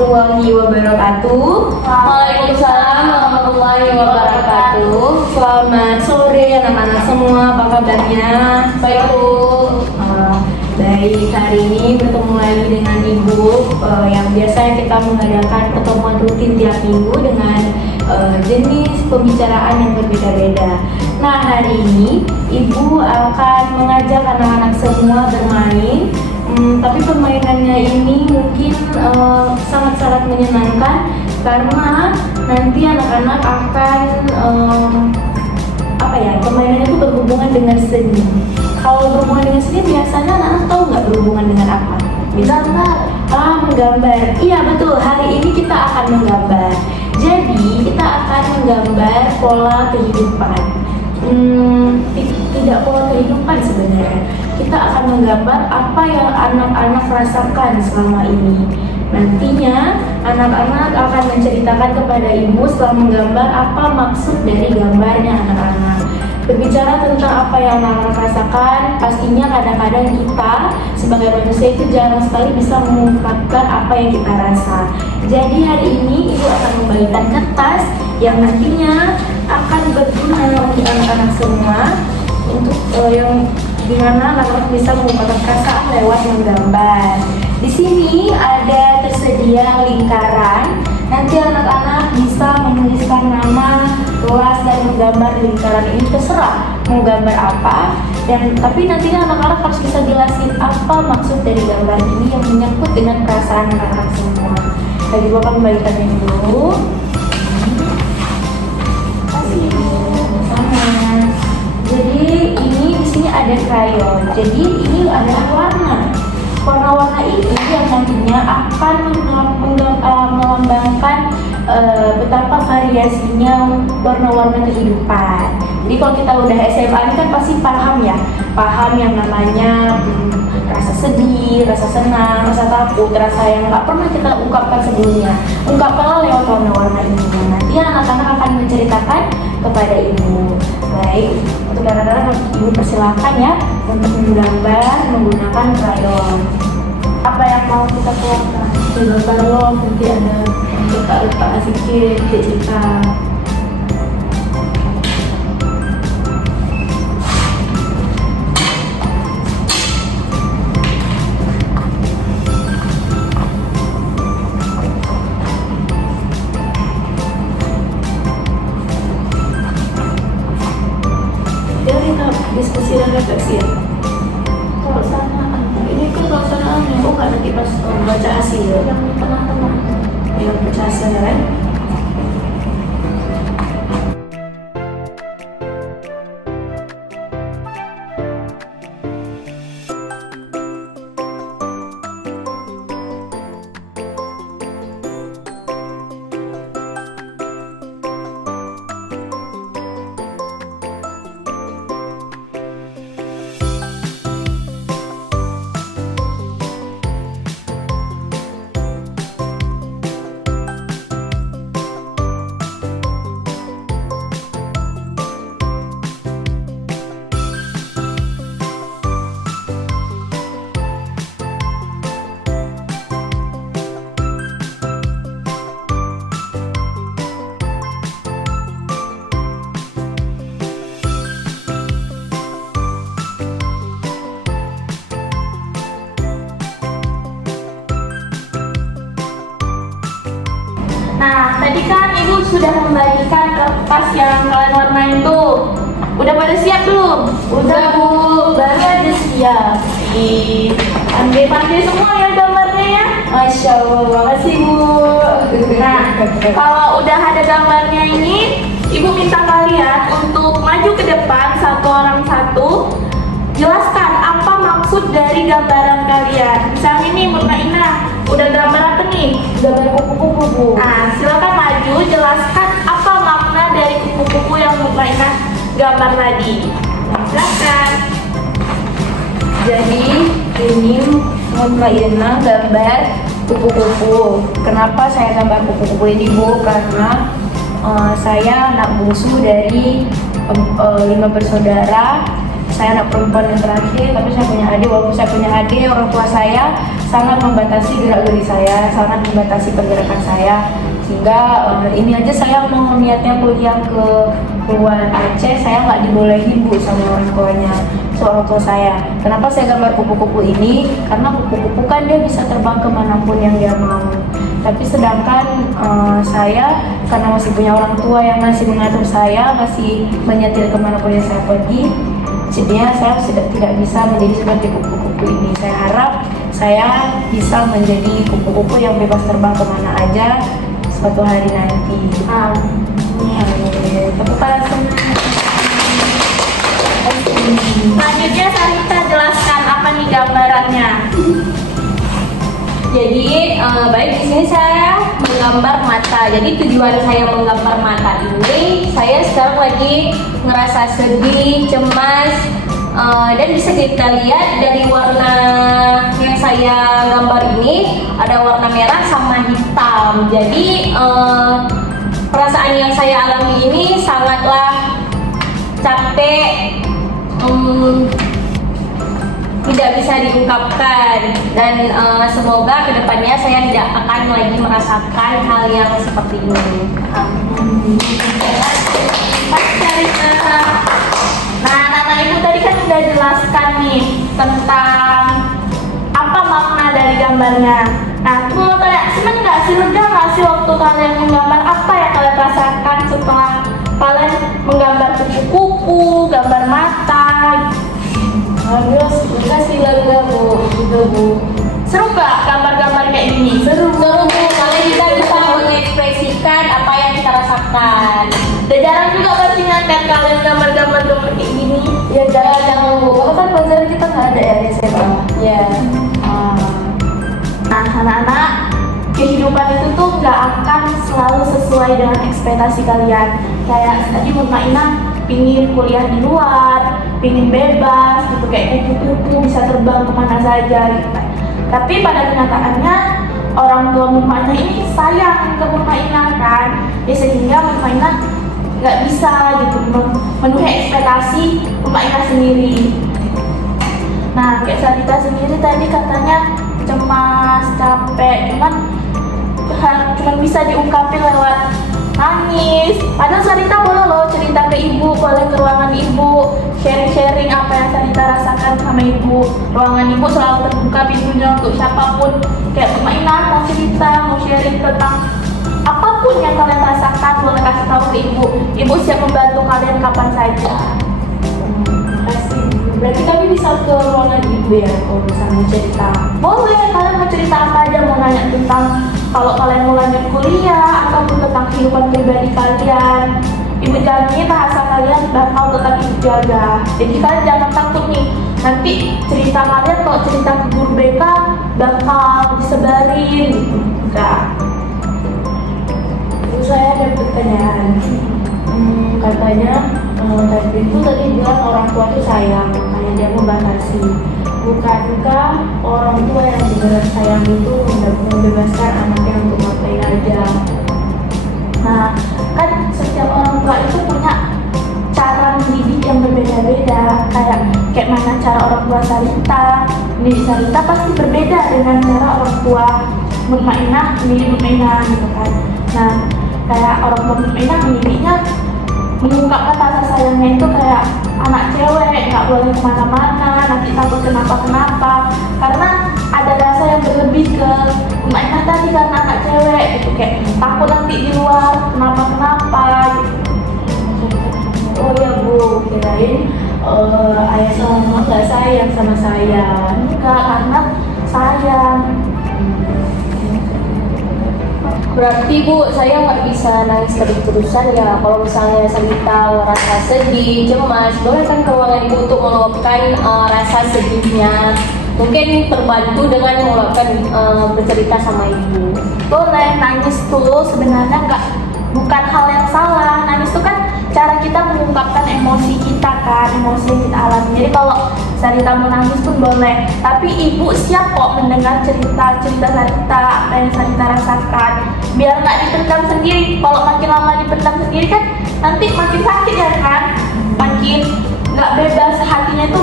warahmatullahi wabarakatuh. Waalaikumsalam warahmatullahi wabarakatuh. Selamat sore anak-anak semua, apa kabarnya? Baik Bu. Baik, hari ini bertemu lagi dengan Ibu yang biasanya kita mengadakan pertemuan rutin tiap minggu dengan jenis pembicaraan yang berbeda-beda. Nah, hari ini Ibu akan mengajak anak-anak semua bermain. Tapi permainannya ini mungkin sangat-sangat menyenangkan karena nanti anak-anak akan permainannya itu berhubungan dengan seni. Kalau berhubungan dengan seni biasanya anak-anak tahu nggak berhubungan dengan apa? Menggambar. Menggambar. Iya betul. Hari ini kita akan menggambar. Jadi kita akan menggambar pola kehidupan. Tidak pola kehidupan sebenarnya. Kita akan menggambar apa yang anak-anak rasakan selama ini. Nantinya anak-anak akan menceritakan kepada ibu setelah menggambar apa maksud dari gambarnya anak-anak. Berbicara tentang apa yang anak-anak rasakan, pastinya kadang-kadang kita sebagai manusia itu jarang sekali bisa mengungkapkan apa yang kita rasa. Jadi hari ini ibu akan membagikan kertas yang nantinya akan berguna untuk anak-anak semua untuk yang dimana anak-anak bisa mengungkapkan perasaan lewat menggambar. Di sini ada tersedia lingkaran. Nanti anak-anak bisa menuliskan nama, kelas, dan menggambar lingkaran ini, terserah mau gambar apa. Tapi nantinya anak-anak harus bisa jelasin apa maksud dari gambar ini yang menyangkut dengan perasaan anak-anak semua. Jadi gue akan membagikannya dulu. Sama. Jadi ini di sini ada krayon. Jadi ini adalah warna. Warna-warna ini yang nantinya akan melambangkan betapa variasinya warna-warna kehidupan. Jadi kalau kita udah SMA ini kan pasti paham ya, paham yang namanya rasa sedih, rasa senang, rasa takut, rasa yang nggak pernah kita ungkapkan sebelumnya. Ungkapkanlah lewat warna-warna ini. Nanti anak-anak akan menceritakan kepada ibu. Baik, untuk anak-anak ibu persilahkan ya untuk menggambar menggunakan krayon. Apa yang mau kita keluarkan? Gambar lo, nanti ada letak-letak sedikit cerita. Diskusi dan refleksi ya. Pelaksanaan ini kan pelaksanaannya. Nggak nanti pas baca hasil yang tengah-tengah yang baca hasilnya kan. Nah, tadi kan ibu sudah membagikan kertas yang kalian warnain tuh. Udah pada siap belum? Udah bu, baru aja siap. Pandai-pandai semua ya gambarnya ya. Masya Allah, makasih bu. Nah, kalau udah ada gambarnya ini, ibu minta kalian untuk maju ke depan satu orang satu. Jelaskan apa maksud dari gambaran kalian. Misalnya ini Mutmainah, udah gambar apa nih? Gambar kupu-kupu bu. Nah, silakan maju, jelaskan apa makna dari kupu-kupu yang Mutmainah gambar tadi. Silakan. Jadi ini Mutmainah gambar kupu-kupu. Kenapa saya gambar kupu-kupu ini bu? Karena saya anak bungsu dari 5 bersaudara. saya anak perempuan yang terakhir, tapi saya punya adik. Walaupun saya punya adik, orang tua saya sangat membatasi gerak-geri saya, sangat membatasi pergerakan saya. Sehingga ini aja saya mau niatnya kuliah ke luar Aceh, saya nggak dibolehin Bu sama orang tuanya, orang tua saya. Kenapa saya gambar kupu-kupu ini? Karena kupu-kupu kan dia bisa terbang kemanapun yang dia mau. Tapi sedangkan saya karena masih punya orang tua yang masih mengatur saya, masih menyetir kemanapun yang saya pergi, jadinya saya tidak bisa menjadi seperti kupu-kupu ini. Saya harap saya bisa menjadi kupu-kupu yang bebas terbang kemana aja suatu hari nanti. Tepuk tangan semuanya. Selanjutnya Sarita jelaskan apa nih gambarannya. Jadi baik, di sini saya menggambar mata. Jadi tujuan saya menggambar mata ini, saya sekarang lagi ngerasa sedih, cemas, dan bisa kita lihat dari warna yang saya gambar ini ada warna merah sama hitam. Jadi perasaan yang saya alami ini sangatlah capek, tidak bisa diungkapkan, dan semoga kedepannya saya tidak akan lagi merasakan hal yang seperti ini. Nah, Nana Ibu tadi kan sudah jelaskan nih tentang apa makna dari gambarnya. Nah, aku mau tanya, seneng nggak sih, lega nggak sih waktu kalian menggambar? Apa yang kalian rasakan setelah kalian menggambar kupu-kupu, gambar mata? Bagus, kasih lega Bu, gitu Bu. Seru nggak gambar-gambar kayak gini? Seru Bu, karena kita bisa mengekspresikan apa yang kita rasakan. Udah jarang juga pasti ngeliat kalian gambar-gambar kayak gini. Ya jangan Bu, karena kan pelajaran kita nggak ada ya di SMA. Ya. Nah, anak-anak, kehidupan itu tuh nggak akan selalu sesuai dengan ekspektasi kalian. Kayak tadi Mutmainah pingin kuliah di luar, pingin bebas gitu, kayak kupu-kupu bisa terbang kemana saja gitu. Tapi pada kenyataannya orang tua Mutmainah ini sayang ke Mutmainah kan, ya sehingga Mutmainah nggak bisa gitu memenuhi ekspektasi Mutmainah sendiri. Nah, kayak Sarita sendiri tadi katanya cemas, capek, cuman bisa diungkapin lewat nangis. Padahal Sarita boleh loh cerita ke ibu, boleh ke ruangan ibu, sharing-sharing apa yang Sarita rasakan sama ibu. Ruangan ibu selalu terbuka pintunya untuk siapapun. Kayak Mutmainah mau cerita, mau sharing tentang apapun yang kalian rasakan, boleh kasih tahu ke ibu. Ibu siap membantu kalian kapan saja. Kasih. Berarti kami bisa ke ruangan ibu ya, kalau bisa mau cerita. Boleh, kalian mau cerita apa aja, mau nanya tentang kalau kalian mau lanjut kuliah ataupun tentang kehidupan pribadi kalian. Ibu jamin bahasa kalian bakal tetap ibu jaga. Jadi kalian jangan takut nih, nanti cerita kalian kalau cerita ke guru BK bakal disebarin gitu. Enggak. Terus saya ada pertanyaan. Katanya tadi itu bilang orang tua tuh sayang, makanya dia membatasi. Bukankah orang tua yang benar sayang itu membebaskan anaknya untuk ngapain aja? Nah, kan setiap orang tua itu punya cara mendidik yang berbeda-beda. Kayak mana cara orang tua Sarita mendidik Sarita pasti berbeda dengan cara orang tua Mutmainah mendidik Mutmainah gitu kan. Nah, kayak orang tua Mutmainah mendidiknya mengungkapkan rasa sayangnya itu kayak anak cewek, nggak boleh kemana-mana, nanti takut kenapa-kenapa, karena ada rasa yang berlebih ke Mutmainah tadi karena anak cewek gitu, kayak takut nanti di luar kenapa-kenapa gitu. Oh ya Bu, kirain ayah sama mama nggak sayang sama saya. Enggak, karena sayang. Berarti Bu, saya nggak bisa nangis terus-terusan ya. Kalau misalnya Sarita rasa sedih, cemas, boleh kan ke ruangan ibu untuk meluapkan rasa sedihnya. Mungkin terbantu dengan meluapkan bercerita sama ibu. Boleh, nangis tuh sebenarnya bukan hal yang salah. Nangis tuh kan cara kita mengungkapkan emosi kita kan, emosi yang kita alami. Jadi kalau Sarita mau nangis pun boleh, tapi ibu siap kok mendengar cerita Sarita, apa yang Sarita rasakan, biar nggak dipendam sendiri. Kalau makin lama dipendam sendiri kan nanti makin sakit ya kan, makin nggak bebas, hatinya itu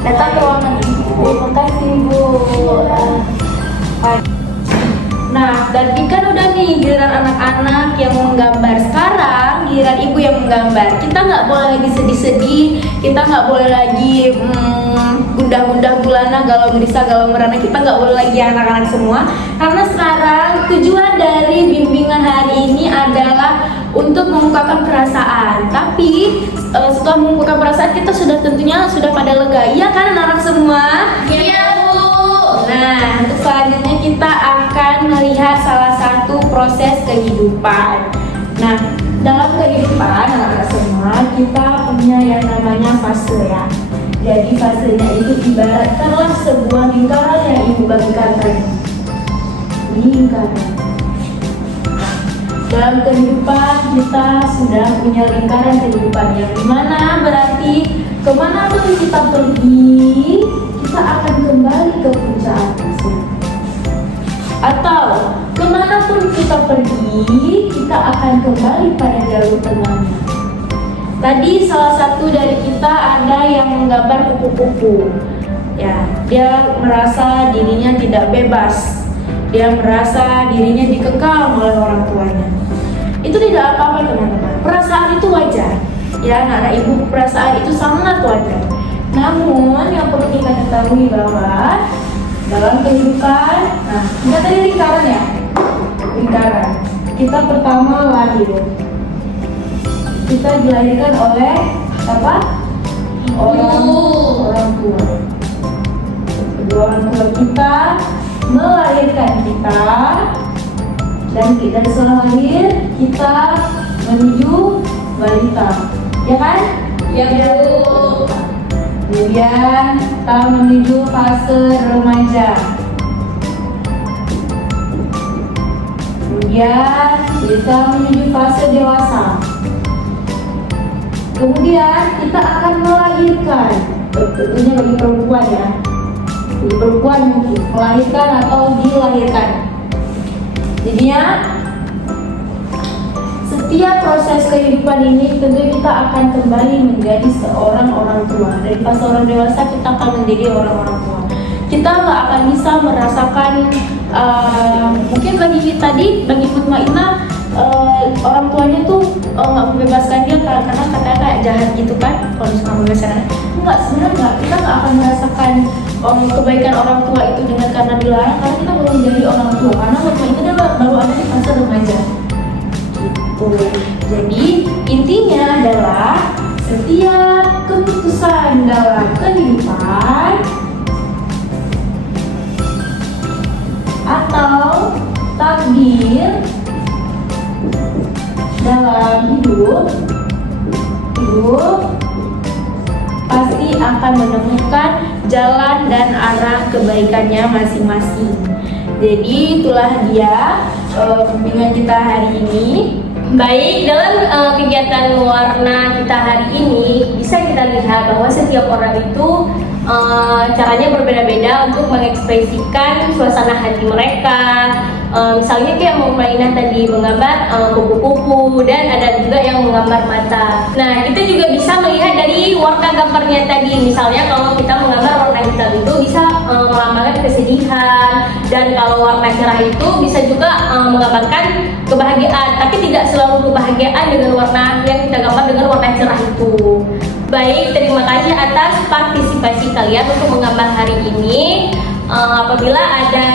Datang ke ruangan Ibu. Terima kasih Ibu. Nah, tadi kan udah nih giliran anak-anak yang menggambar. Sekarang giliran ibu yang menggambar. Kita nggak boleh lagi sedih-sedih. Kita nggak boleh lagi gundah-gundah gulana, galau gelisah, galau merana. Kita nggak boleh lagi anak-anak semua. Karena sekarang tujuan dari bimbingan hari ini adalah untuk mengungkapkan perasaan. Tapi setelah mengungkapkan perasaan kita tentunya sudah pada lega. Iya kan anak-anak semua? Iya, Bu. Nah, untuk selanjutnya kita akan melihat salah satu proses kehidupan. Nah, dalam kehidupan anak-anak semua kita punya yang namanya fase ya. Jadi fasenya itu ibaratkanlah sebuah lingkaran yang ibu bagikan tadi. Lingkaran. Dalam kehidupan kita sudah punya lingkaran kehidupan yang dimana berarti kemana pun kita pergi, kita akan kembali ke puncak atas. Atau kemanapun kita pergi, kita akan kembali pada jalur tengahnya. Tadi salah satu dari kita ada yang menggambar kupu-kupu. Ya, dia merasa dirinya tidak bebas. Dia merasa dirinya dikekang oleh orang tuanya. Itu tidak apa-apa teman-teman. Perasaan itu wajar. Ya, anak-anak ibu, perasaan itu sangat wajar. Namun yang perlu kita ketahui bahwa dalam kehidupan, nah kita tadi lingkaran ya, lingkaran. Kita pertama lahir. Kita dilahirkan oleh apa? Orang tua. Kedua orang tua kita melahirkan kita, dan dari setelah lahir kita menuju balita, ya kan? Ya, Bu. Kemudian kita menuju fase remaja. Kemudian kita menuju fase dewasa. Kemudian kita akan melahirkan. Tentunya bagi perempuan ya. Bagi perempuan mungkin melahirkan atau dilahirkan. Jadinya setiap proses kehidupan ini tentu kita akan kembali menjadi seorang orang tua. Dari pas orang dewasa kita akan menjadi orang tua. Kita nggak akan bisa merasakan mungkin bagi Mutmainah orang tuanya tuh nggak membebaskan dia karena katanya kayak jahat gitu kan. Kalau misalnya membebaskan enggak, sebenarnya enggak. Kita nggak akan merasakan kebaikan orang tua itu dengan karena dilarang, karena kita belum menjadi orang tua. Karena Mutmainah dia baru ada di fase remaja. Jadi intinya adalah setiap keputusan dalam kehidupan atau takdir dalam hidup pasti akan menemukan jalan dan arah kebaikannya masing-masing. Jadi itulah dia bimbingan kita hari ini. Baik, dalam kegiatan warna kita hari ini bisa kita lihat bahwa setiap orang itu caranya berbeda-beda untuk mengekspresikan suasana hati mereka. Misalnya kayak Mutmainah tadi menggambar kupu-kupu, dan ada juga yang menggambar mata. Nah, kita juga bisa melihat dari warna gambarnya tadi. Misalnya kalau kita menggambar warna hitam itu bisa melambangkan kesedihan, dan kalau warna cerah itu bisa juga menggambarkan kebahagiaan. Tapi tidak selalu kebahagiaan dengan warna yang kita gambar dengan warna cerah itu. Baik, terima kasih atas partisipasi kalian untuk menggambar hari ini. Apabila ada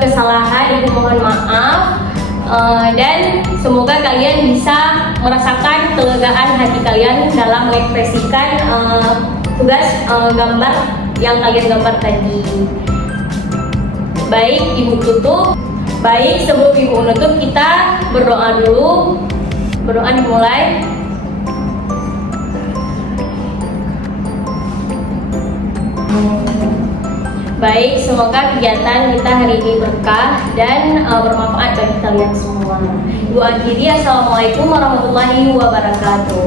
kesalahan, ibu mohon maaf, dan semoga kalian bisa merasakan kelegaan hati kalian dalam mengekspresikan tugas gambar yang kalian gambar tadi. Baik, ibu tutup. Baik, sebelum ibu menutup kita berdoa dulu. Berdoa dimulai. Baik, semoga kegiatan kita hari ini berkah dan bermanfaat bagi kalian semua. Ibu akhiri, assalamualaikum warahmatullahi wabarakatuh.